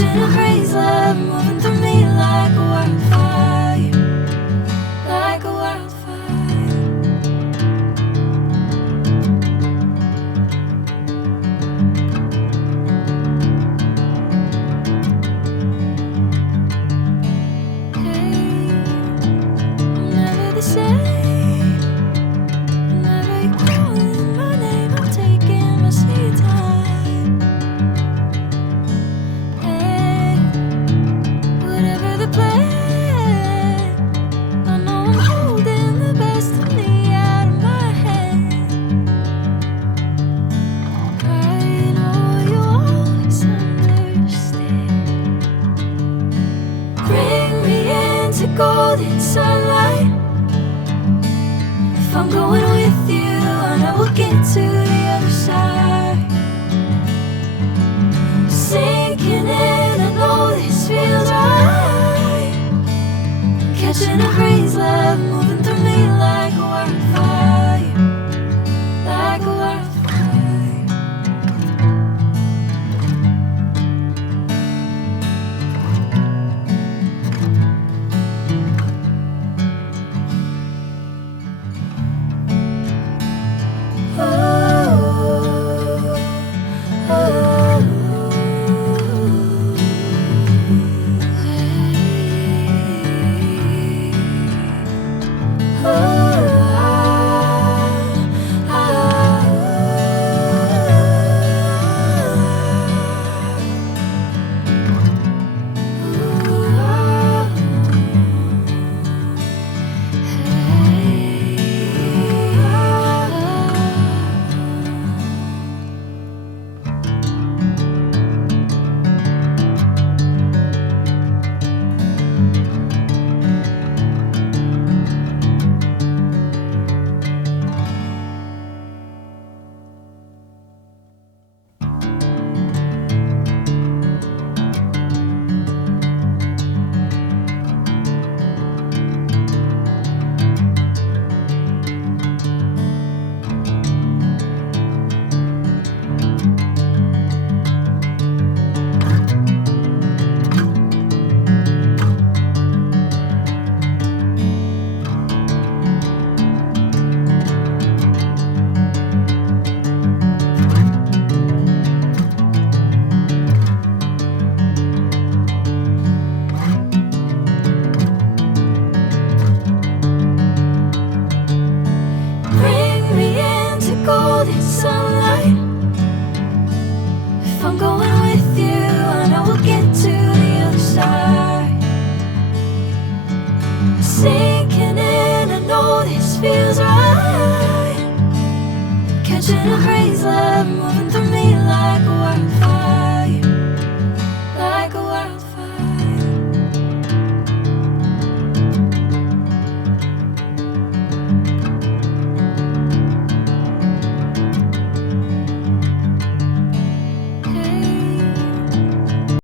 Catching a crazy love moving through me like a wildfire, like a wildfire. Hey, I'm never the same. Whenever you're calling my name, I'm taking my sweet time. Hey, whatever the plan, I know I'm holding the best of me out of my hand. I know you always understand. Bring me into golden sunlight. If I'm going with you, I know we'll get to the other side. Sinking in, I know this feels right. Catching a crazy love moving through me like a wildfire, like a wildfire. Bring me into golden sunlight. If I'm going with you, I know we'll get to the other side. Sinking in, I know this feels right. Catching a crazy love moving through me like a wildfire.